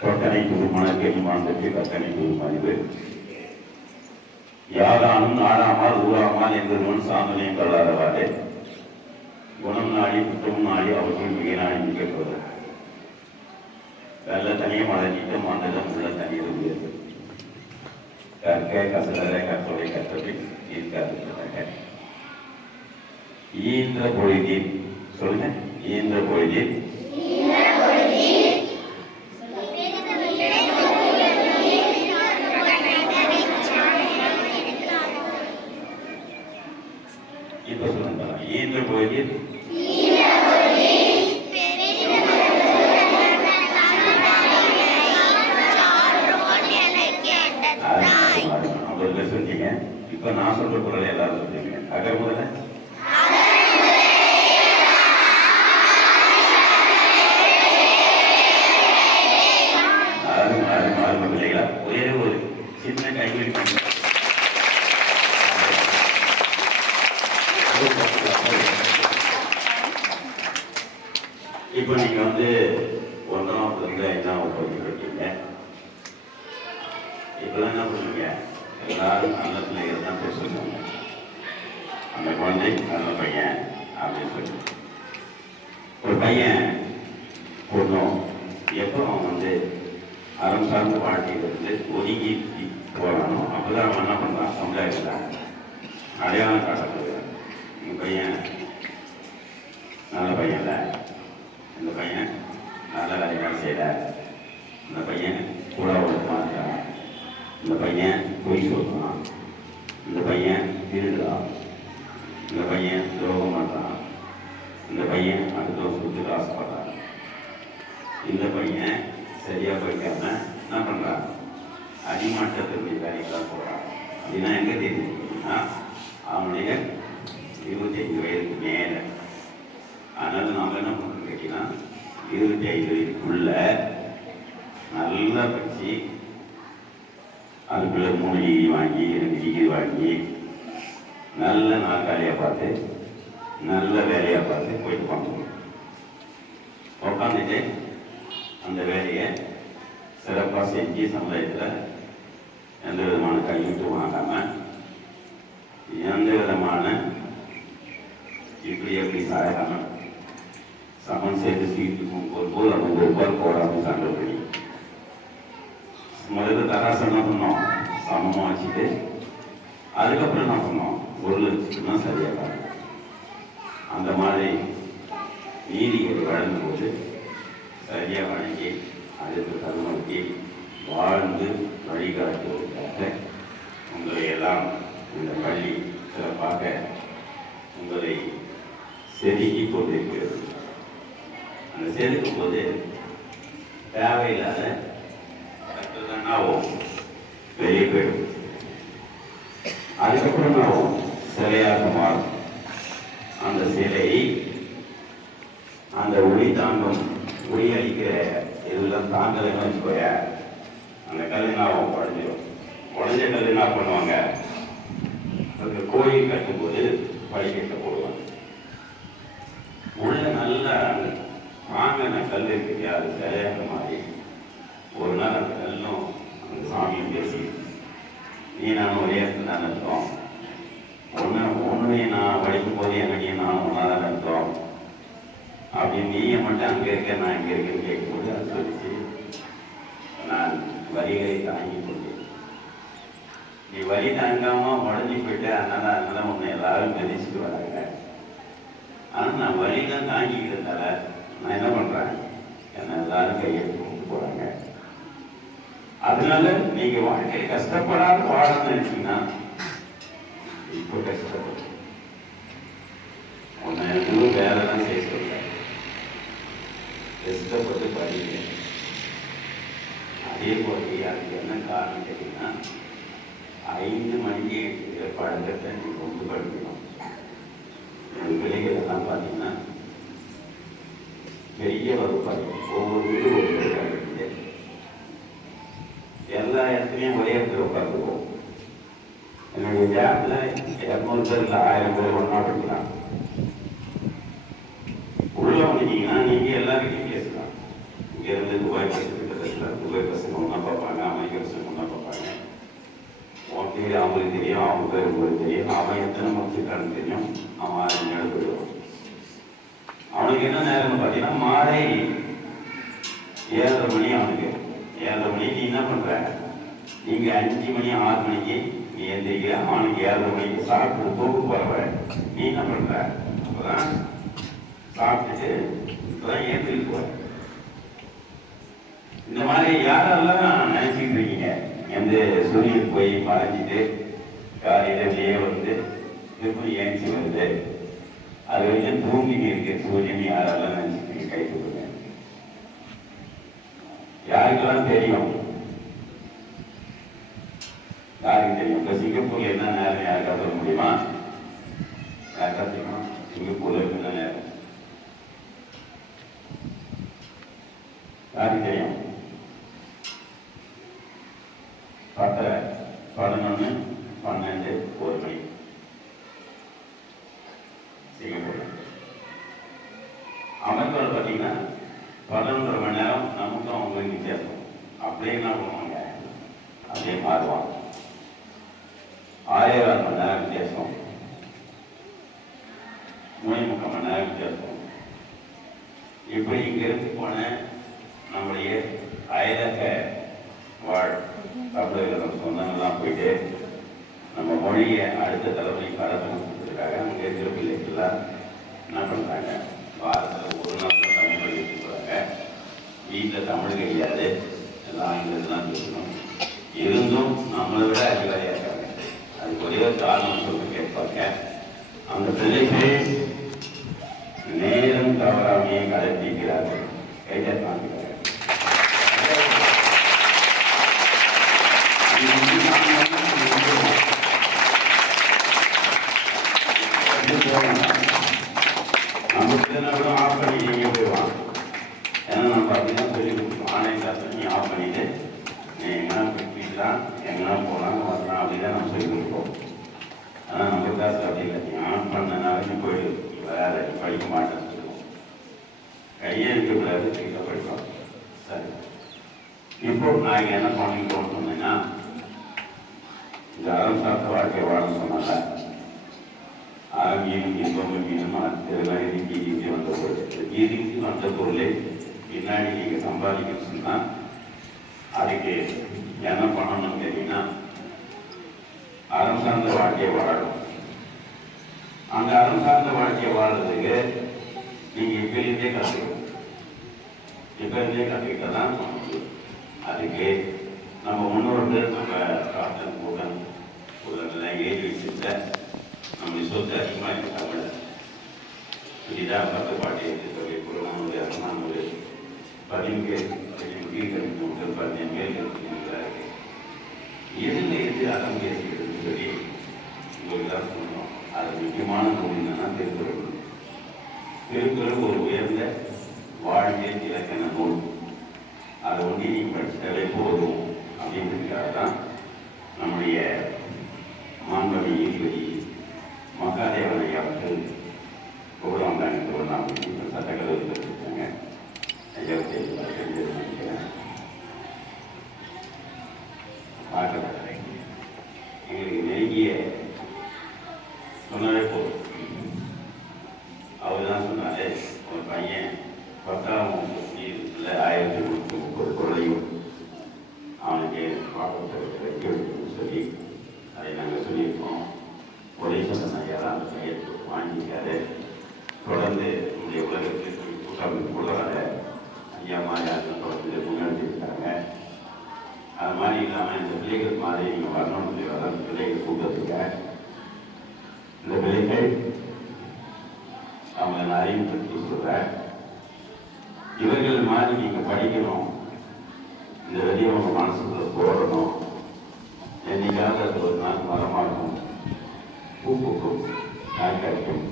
கட்டணை குருமணக்கை மாந்தற்கு கட்டணை குருமறிவு. யாதானும் நாடாமால் ஊராமால் என்பதுவன் சாந்தனையும் கொள்ளாதவாறு. குணம் நாடி குற்றமும் நாடி அவர்கள் மிக நாடி நல்ல தனியும் அழகிட்டும் நீட்டம் உள்ள தனியில் உயர்வு கற்க கசடரை கற்றோரை கற்றபடி இருக்காது ஈன்ற பொழுதில் சொல்லுங்க ஈன்ற பொழுதில் இப்ப சொல்லுங்க ஈன்ற பொழுதில் ஐம்பது பேர் சொன்னீங்க இப்ப நான் சொல்ற குரலை எல்லாரும் சொல்றீங்க அகர் முதல்ல ஆறு ஆறு ஆறு பிள்ளைகளா ஒரே ஒரு சின்ன கைவிழி பண்ணி இப்போ நீங்க வந்து ஒன்றாம் வகுப்புல ஐந்தாம் வகுப்பு இருக்கீங்க இப்பெல்லாம் என்ன பண்ணுவீங்க? எல்லாரும் நல்ல பிள்ளைகள் தான் பேசுவாங்க. அந்த குழந்தை நல்ல பையன் அப்படின்னு சொல்லி ஒரு பையன் பொண்ணும் எப்போ அவன் வந்து அறம் சார்ந்த வாழ்க்கையிலிருந்து ஒதுங்கி போடணும் அப்போ தான் அவன் என்ன பண்ணுறான் சமுதாயத்தில் அடையாளம் காட்டப்படுகிறான் இந்த பையன் நல்ல பையன் இல்லை. இந்த பையன் நல்ல வேலைகள் செய்யலை. இந்த பையன் கூட ஒழுக்கமாக இருக்கான். இந்த பையன் பொய் சொல்கிறான் இந்த பையன் திருடுறான் இந்த பையன் துரோகம் பண்ணுறான் இந்த பையன் அடுத்த சொத்துக்கு ஆசைப்படுறான் இந்த பையன் சரியாக படிக்காம என்ன பண்ணுறான் அடிமாற்றத்திற்கு வேலைக்கெல்லாம் போகிறான் அப்படின்னா எங்கே தெரியுதுன்னா அவனுடைய இருபத்தி ஐந்து வயதுக்கு மேலே. அதனால நாம் என்ன பண்ணுறோம் கேட்டீங்கன்னா இருபத்தி ஐந்து வயதுக்குள்ள நல்லா படித்து அதுக்குள்ள மூணு டிகிரி வாங்கி ரெண்டு டிகிரி வாங்கி நல்ல நாற்காலியாக பார்த்து நல்ல வேலையாக பார்த்து போயிட்டு வாங்கணும் உட்காந்துட்டு அந்த வேலையை சிறப்பாக செஞ்சு சமுதாயத்தில் எந்த விதமான கைவிட்டு வாங்காமல் எந்த விதமான இப்படி எப்படி சாயாமல் சமன் சேர்த்து சீட்டு போகும்போது நம்ம ஒவ்வொரு போடாமல் சண்டை பண்ணி முதல்ல தராசனா என்ன பண்ணோம்? சமமாக வச்சுட்டு அதுக்கப்புறம் என்ன பண்ணோம்? ஒரு லட்சத்துக்கு சரியாக அந்த மாதிரி நீதிகள் வழங்கும்போது சரியாக வழங்கி அதற்கு தருணத்தை வாழ்ந்து வழிகாட்டுவதற்காக உங்களை எல்லாம் இந்த பள்ளி சிறப்பாக உங்களை செதுக்கி கொண்டிருக்கிறது. அந்த செதுக்கும் போது தேவையில்லாத ஆகும் வெளியே போயிடும் அதுக்கப்புறம் ஆகும் சிலையாக மாறும். அந்த சிலை அந்த ஒளி தாங்கும். ஒளி அளிக்கிற இதெல்லாம் தாங்கலைன்னு வச்சுக்கோய அந்த கல் உடஞ்சிடும் உடஞ்ச கல் என்ன பண்ணுவாங்க? அந்த கோயில் கட்டும்போது படிக்கட்டை போடுவாங்க. உள்ள நல்ல வாங்கின கல் இருக்கு அது சரியாக மாதிரி ஒரு நாள் அந்த கல்லும் பேசி நீ நான் ஒரே இடத்துல தான் இருக்கோம் ஒன்று ஒன்றையும் நான் படிக்கும் போது என்னையும் நான் ஒன்றா தான் இருக்கோம் அப்படின்னு நீயே மட்டும் அங்கே இருக்க நான் இங்கே இருக்கேன்னு கேட்கும்போது அதை சொல்லிச்சு. நான் வரிகளை தாங்கி கொண்டேன். நீ வரி தாங்காமல் உடஞ்சி போயிட்ட அதனால் அதனால் உன்னை எல்லாரும் மதிச்சுட்டு வராங்க ஆனால் நான் வரிலாம் தாங்கிக்கிறதால நான் என்ன பண்ணுறேன் என்னை எல்லாரும் கையெழுத்து அதனால நீங்க வாழ்க்கை கஷ்டப்படாத வாழணும்னு நினைச்சீங்கன்னா இப்போ கஷ்டப்படும் உன்னை எதுவும் வேலை தான் செய்ய சொல்ல. கஷ்டப்பட்டு படிங்க. அதே போல அதுக்கு என்ன காரணம் கேட்டீங்கன்னா ஐந்து மணிக்கு பழக்கத்தை நீ கொண்டு படிக்கணும். என் எல்லாம் பார்த்தீங்கன்னா பெரிய வகுப்பாக ஒவ்வொரு வீடு இடத்துலையும் ஒரே இடத்துல உட்காந்துருவோம் என்னுடைய கேப்பில் இரநூறு பேர் இல்லை ஆயிரம் பேர் ஒன்றா இருக்கலாம் உள்ள வந்துட்டீங்கன்னா நீங்கள் எல்லாருக்கிட்டையும் பேசலாம் இங்கேருந்து துபாய் பசங்க பேசலாம் துபாய் பசங்க ஒன்றா பார்ப்பாங்க அமைக்க பசங்க ஒன்றா பார்ப்பாங்க உன் பேர் அவங்களுக்கு தெரியும் அவங்க பேர் உங்களுக்கு தெரியும் அவன் எத்தனை முடிச்சுட்டான்னு தெரியும் அவன் ஆயிரம் நேரம் அவனுக்கு என்ன நேரம்னு பார்த்தீங்கன்னா மாலை ஏழரை மணி அவனுக்கு ஏழரை மணிக்கு நீ என்ன பண்ணுற நீங்க அஞ்சு மணி ஆறு மணிக்கு நீ எந்திரிக்கிற. அவனுக்கு ஏழரை மணிக்கு சாப்பிட்டு தூக்கு போறவ நீ என்ன பண்ற அப்பதான் சாப்பிட்டுட்டு இப்பதான் ஏந்திரிக்கு போற இந்த மாதிரி யாரெல்லாம் நினைச்சுட்டு இருக்கீங்க? எந்த சூரியன் போய் மறைஞ்சிட்டு காலையில் வெளியே வந்து திரும்ப ஏஞ்சி வருது அது வரைக்கும் தூங்கிட்டு இருக்கு சூரியன் யாரெல்லாம் நினைச்சிட்டு கை கொடுங்க. யாருக்கெல்லாம் தெரியும்? யாருக்கு தெரியும் இப்ப சிங்கப்பூர்ல என்ன நேரம் யாருக்காக சொல்ல முடியுமா? யாருக்கா தெரியுமா சிங்கப்பூர்ல என்ன நேரம். யாருக்கு தெரியும் பத்தரை பதினொன்று பன்னெண்டு ஒரு மணி. சிங்கப்பூர் அமெரிக்காவில் பார்த்தீங்கன்னா பதினொன்றரை மணி நேரம் நமக்கும் அவங்களுக்கு வித்தியாசம். அப்படியே என்ன பண்ணுவாங்க? அப்படியே மாறுவாங்க. ஆயிரம் மணி நேரம் வித்தியாசம். மூணு முக்கால் மணி நேரம் வித்தியாசம். இப்படி இங்கிருந்து போன நம்முடைய அயலக வாழ் தமிழர்கள் சொந்தங்கள்லாம் போயிட்டு நம்ம மொழியை அடுத்த தலைமுறைக்கு பரப்புறதுக்காக அங்கே இருக்கிற பிள்ளைகள்லாம் என்ன பண்ணுறாங்க வாரத்தில் ஒரு நாள் தமிழ் படிக்க போகிறாங்க வீட்டில் தமிழ் கிடையாது. எல்லாம் ஆங்கிலத்தில் பேசணும். இருந்தும் நம்மளை விட அதிகாரி இருபத்தி ஆறு ஒரே கேட்பாங்க. அந்த பிள்ளைகள் நேரம் தவறாமையே கடைபிடிக்கிறார்கள் கைதட்டாங்க நம்ம பிள்ளைங்க கூட ஆஃப் பண்ணி நீங்க போயிடுவான் ஏன்னா நம்ம அப்படிதான் சொல்லி கொடுப்போம் ஆன்லைன் கிளாஸ் நீ ஆஃப் பண்ணிட்டு நீ எங்கன்னா போய்க்கலாம் எங்கன்னா போகலாம் வரலாம் அப்படின்னு நம்ம சொல்லி கொடுப்போம் ஆனால் நம்ம கிளாஸ் அப்படி இல்லை நீ ஆன் பண்ணனால நீ போயிடு நீ வேற நீ படிக்க மாட்டேன்னு சொல்லுவோம் கையே இருக்கக்கூடாது கையில் சரி. இப்போ நான் என்ன பண்ணிக்கணும்னு சொன்னேன்னா இந்த அறம் வாழ்க்கை வாழ சொன்னால ஆரோக்கியம் இன்பமும் மீனும் இதெல்லாம் இறுக்கி இங்கே வந்த பொருள்? இறுக்கி வந்த பொருளே பின்னாடி நீங்கள் சம்பாதிக்கணும்னு சொன்னால் அதுக்கு என்ன பண்ணணும்னு கேட்டீங்கன்னா அறம் சார்ந்த வாழ்க்கையை வாழணும். அந்த அறம் சார்ந்த வாழ்க்கையை வாழறதுக்கு நீங்கள் இப்போ இருந்தே கற்றுக்கணும் இப்போ இருந்தே தான் பண்ண அதுக்கு நம்ம முன்னோர்கள் நம்ம காட்டன் கூட்டம் உள்ளதெல்லாம் ஏறி வச்சிருந்த நம்ம சொத்து அதிகமாக தமிழ். புதிதாக பத்து பாட்டு எடுத்து சொல்லி குருவானுடைய குருவனுடைய பதிவு பதினேழு மூன்று பதினேழு மேல் இருக்கிறார்கள் எதில் இருந்து அறம் பேசுகிறதுன்னு சொல்லி உங்களுக்கு சொன்னோம். அது முக்கியமான நூல் என்னன்னா திருக்குறள். திருக்குறள் ஒரு உயர்ந்த வாழ்வியல் இலக்கண நூல். அதை ஒன்றி நீங்கள் படிச்சிட்டாலே போதும் அப்படின்றதுக்காக தான் நம்முடைய மாண்பவி நீதிபதி மகாதேவன் ஐயா அவர்கள் புகழாந்தாங்க ஒரு நாள் சட்டக்கல்லூரி இருக்காங்க ஐயா நினைக்கிறேன் பார்க்கல எங்களுக்கு நெருங்கிய சொன்னாலே போதும் அவர் தான் சொன்னாரு ஒரு பையன் பத்தாம் வகுப்புல ஆயிரத்தி நூற்றி முப்பது குரலையும் அவனுக்கு பாப்பத்தை வைக்க வைக்கணும்னு சொல்லி அதை நாங்கள் சொல்லியிருக்கோம் ஒரே சொன்ன ஐயா அந்த பையன் வாங்கிக்காரு தொடர்ந்து நம்முடைய உலகத்திற்கு கூட்டம் கூட வர ஐயா மாதிரி யாரும் தொடர்ந்து முன்னெடுத்து இருக்காங்க அது மாதிரி இல்லாமல் இந்த பிள்ளைகள் மாதிரி நீங்கள் வரணும்னு சொல்லி வர பிள்ளைகள் கூட்டத்துக்கு இந்த பிள்ளைகள் அவங்க நான் அறிவுப்படுத்தி சொல்கிறேன் இவர்கள் மாதிரி நீங்கள் படிக்கணும். இந்த வெளியே உங்கள் மனசுக்குள்ள போடணும். என்னைக்காவது அது ஒரு நாள் மரமாகும் பூ பூக்கும். நாள் கிடைக்கும்